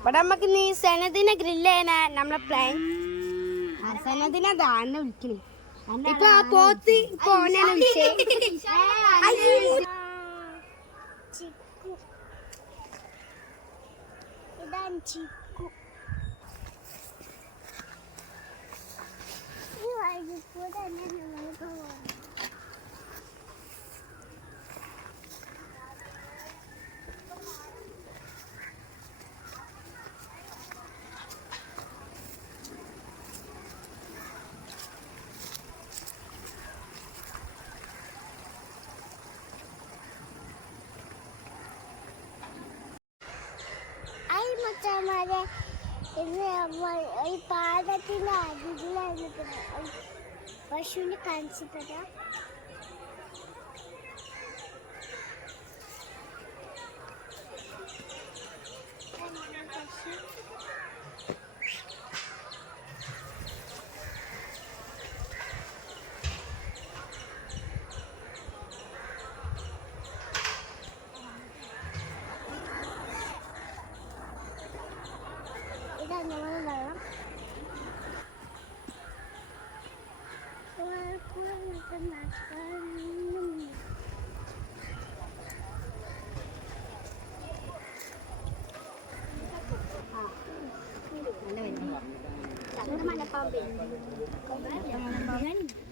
ഇവിടെ നമുക്ക് നീ സനദിനെ ഗ്രില്ല് ചെയ്യാനാ നമ്മളെ പ്ലാൻ. സനദിനെ ദാന്നെ വിളിക്കണേ. ഇപ്പൊ ആ പോത്ത് ഇപ്പൊ ഓനാണ് വിളിച്ചേ. ഈ പാടത്തിന്റെ അടിയിലാണ് പശുവിനെ കാണിച്ചു തരാം.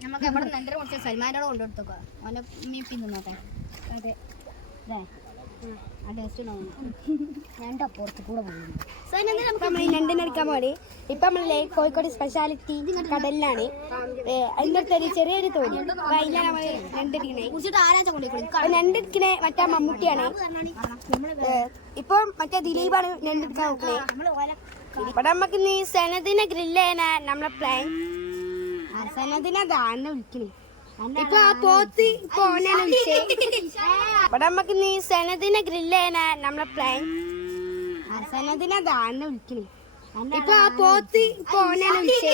നമുക്ക് എവിടെ നല്ലൊരു കുറച്ച് സൽമാനോട് കൊണ്ടുകൊടുത്തോക്കോ. അവനെ മീപ്പി നിന്നോട്ടെ. അതെ ആ ടേസ്റ്റ് ഞണ്ട് അപ്പുറത്ത് കൂടെ പോകുന്നു. ഞണ്ടിനെടുക്കാൻ പോണേ. ഇപ്പൊ നമ്മളെ കോഴിക്കോട് സ്പെഷ്യാലിറ്റി കടലിലാണ്. അതിൻ്റെ അടുത്തൊരു ചെറിയൊരു തോണി. അതിലാണ് നമ്മള് ഞണ്ടെടുക്കണേ. ഞണ്ടെടുക്കണേ മറ്റേ മമ്മൂട്ടിയാണ്. ഇപ്പൊ മറ്റേ ദിലീപാണ് ഞണ്ടെടുക്കാൻ നോക്കണേ. ഇവിടെ നമുക്ക് നീ സനദിനെ ഗ്രില്ല് ചെയ്യാനാ നമ്മളെ പ്ലാൻ. സനദിനെ ദാന്നെ വിളിക്കണേ. ഇപ്പൊ ആ പോത്ത് ഇപ്പൊ ഓനാണ് വിളിച്ചേ. ഇവിടെ നമുക്ക് നീ സനദിനെ ഗ്രില്ല് ചെയ്യാനാ നമ്മളെ പ്ലാൻ. സനദിനെ ദാന്നെ വിളിക്കണേ. ഇപ്പൊ ആ പോത്ത് ഇപ്പൊ ഓനാണ് വിളിച്ചേ.